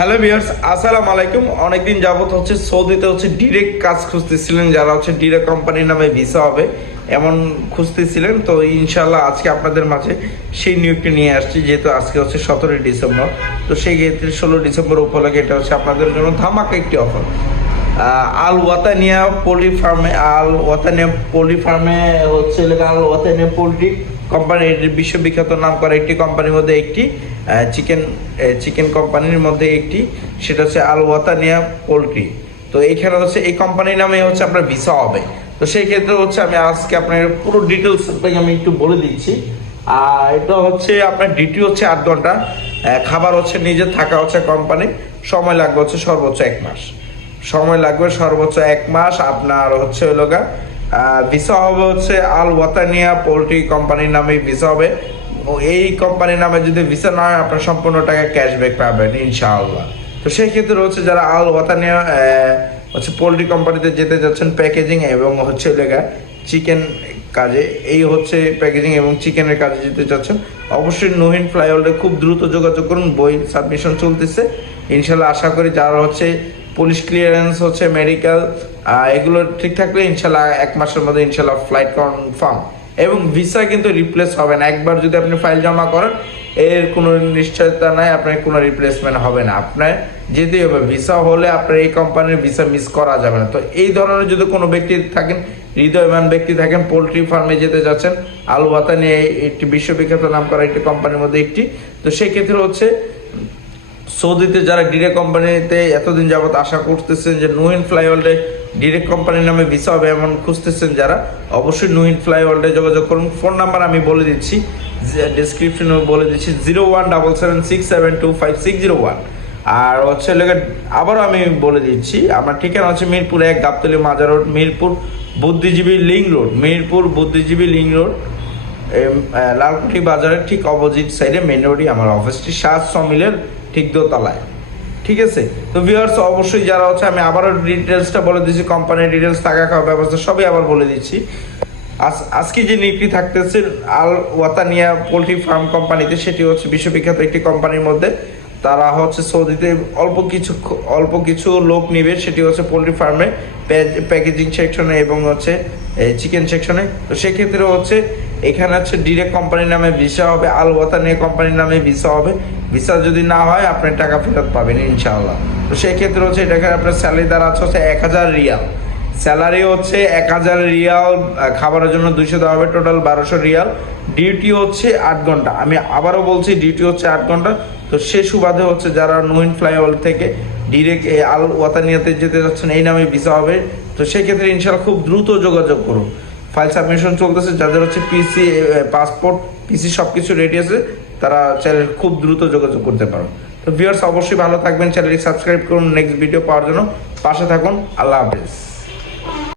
Hello viewers, আসসালামু আলাইকুম। অনেকদিন যাবত সৌদিতে ডিরেক্ট কাজ খুঁজতেছিলেন, যারা ডিরেক্ট কোম্পানির নামে ভিসা হবে এমন খুঁজতেছিলেন। তো ইনশাল্লাহ আজকে আপনাদের মাঝে সেই নিয়োগটি নিয়ে আসছি। যেহেতু আজকে 17 ডিসেম্বর, তো সেই ক্ষেত্রে 16 ডিসেম্বর উপলক্ষে এটা আপনাদের জন্য ধামাকা একটি অফার। আল ওয়াতানিয়া পোল্ট্রি ফার্মে আল ওয়াতানিয়া পোল্ট্রি কোম্পানির বিশ্ববিখ্যাত নাম করা একটি কোম্পানির মধ্যে একটি চিকেন কোম্পানির মধ্যে একটি, সেটা আল ওয়াতানিয়া পোল্ট্রি। তো এইখানে এই কোম্পানির নামে আপনার ভিসা হবে। তো সেই ক্ষেত্রে আমি আজকে আপনার পুরো ডিটেলস আমি একটু বলে দিচ্ছি। আর এটা আপনার ডিউটি 8 ঘন্টা, খাবার নিজে থাকা কোম্পানি। সময় লাগবে সর্বোচ্চ 1 মাস। আপনার ভিসা হবে আল ওয়াতানিয়া পোল্ট্রি কোম্পানির নামে ভিসা হবে। এই কোম্পানির নামে যদি ভিসা না হয়, আপনার সম্পূর্ণ টাকা ক্যাশব্যাক পাবেন ইনশাআল্লাহ। তো সেই ক্ষেত্রে যারা আল ওয়াতানিয়া পোল্ট্রি কোম্পানিতে যেতে যাচ্ছেন প্যাকেজিং এবং চিকেন কাজে, এই প্যাকেজিং এবং চিকেনের কাজে যেতে চাচ্ছেন, অবশ্যই নহিন ফ্লাইওভারে খুব দ্রুত যোগাযোগ করুন। বই সাবমিশন চলতেছে ইনশাল্লাহ। আশা করি যারা পুলিশ ক্লিয়ারেন্স মেডিকেল এগুলো ঠিক থাকলে ইনশাল্লাহ 1 মাসের মধ্যে ইনশাল্লাহ ফ্লাইট কনফার্ম। এবং ভিসা কিন্তু রিপ্লেস হবে না। একবার যদি আপনি ফাইল জমা করেন, এর কোনো নিশ্চয়তা নাই আপনার কোনো রিপ্লেসমেন্ট হবে না। আপনার যেতেই হবে। ভিসা হলে আপনার এই কোম্পানির ভিসা মিস করা যাবে না। তো এই ধরনের যদি কোনো ব্যক্তি থাকেন, হৃদয়বান ব্যক্তি থাকেন, পোল্ট্রি ফার্মে যেতে যাচ্ছেন, আল ওয়াতানিয়া একটি বিশ্ববিখ্যাত নাম করা একটি কোম্পানির মধ্যে একটি, তো সেই ক্ষেত্রে সৌদিতে যারা ডিরেক্ট কোম্পানিতে এতদিন যাবত আশা করতেছেন যে নুহিন ফ্লাইওভারে ডিরেক্ট কোম্পানির নামে ভিসা হবে এমন খুঁজতেছেন যারা, অবশ্যই নুহিন ফ্লাইওভারে যোগাযোগ করুন। ফোন নাম্বার আমি বলে দিচ্ছি, ডেসক্রিপশনে বলে দিচ্ছি, 0177672561। আর আবারও আমি বলে দিচ্ছি, আমার ঠিকানা মিরপুর 1 গাবতলী মাজার রোড, মিরপুর বুদ্ধিজীবী লিঙ্ক রোড, লালকুঠি বাজারের ঠিক অপোজিট সাইডে মেন রোডই আমার অফিসটি, সাজ সমিলের ঠিক দোতলায়। ঠিক আছে। তো ভিউয়ার্স, অবশ্যই যারা আমি আবারও ডিটেলসটা বলে দিচ্ছি, কোম্পানির ডিটেলস, থাকা খাওয়া ব্যবস্থা সবই আবার বলে দিচ্ছি। আজকে যে নিয়োগটি থাকতেছে আল ওয়াতানিয়া পোল্ট্রি ফার্ম কোম্পানিতে, সেটি বিশ্ববিখ্যাত একটি কোম্পানির মধ্যে। তারা সৌদিতে অল্প কিছু লোক নিবে, সেটি পোল্ট্রি ফার্মে প্যাকেজিং সেকশনে এবং চিকেন সেকশনে। তো সেক্ষেত্রে এখানে ডিরেক্ট কোম্পানির নামে ভিসা হবে, আল ওয়াতানিয়া কোম্পানির নামে ভিসা হবে। ভিসা যদি না হয়, আপনার টাকা ফেরত পাবেন ইনশাআল্লাহ। তো সেই ক্ষেত্রে এটাকে আপনার স্যালারি দ্বারা 1000 রিয়াল, স্যালারি 1000 রিয়াল, খাবারের জন্য 200 দেওয়া হবে, টোটাল 1200 রিয়াল। ডিউটি 8 ঘন্টা। আমি আবারও বলছি, ডিউটি 8 ঘন্টা। তো সে সুবাদে যারা নুহিন ফ্লাইওভার থেকে ডিরেক্ট আল ওয়াতানিয়াতে যেতে যাচ্ছেন, এই নামে ভিসা হবে। তো সেক্ষেত্রে ইনশাআল্লাহ খুব দ্রুত যোগাযোগ করুন। ফাইল সাবমিশন চলতেছে। যাদের পিসি, পাসপোর্ট, পিসি সব কিছু রেডি আছে, তারা চ্যানেল খুব দ্রুত যোগাযোগ করতে পারেন। তো ভিউয়ার্স, অবশ্যই ভালো থাকবেন, চ্যানেলটি সাবস্ক্রাইব করুন নেক্সট ভিডিও পাওয়ার জন্য। পাশে থাকুন। আল্লাহ হাফেজ।